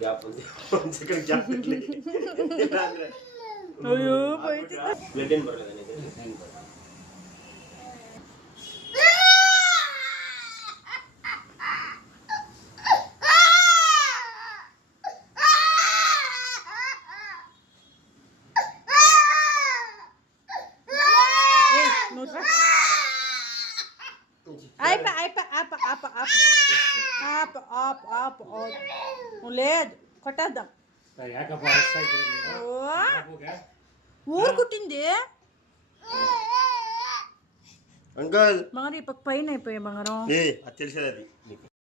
ಗ್ಯಾಪ್ ಒಂದು second gap ಇರಲಿ. ಅಯ್ಯೋ ಬೈತಿ. ಬ್ಲಡ್ ಏನು ಬರಲ್ಲ ನನಗೆ. లేదు కొట్టేద్దాం. ఊరు కుట్టింది అంకల్ బంగారు ఈ పక్క పైన అయిపోయా బంగారం. అది తెలిసేది అది.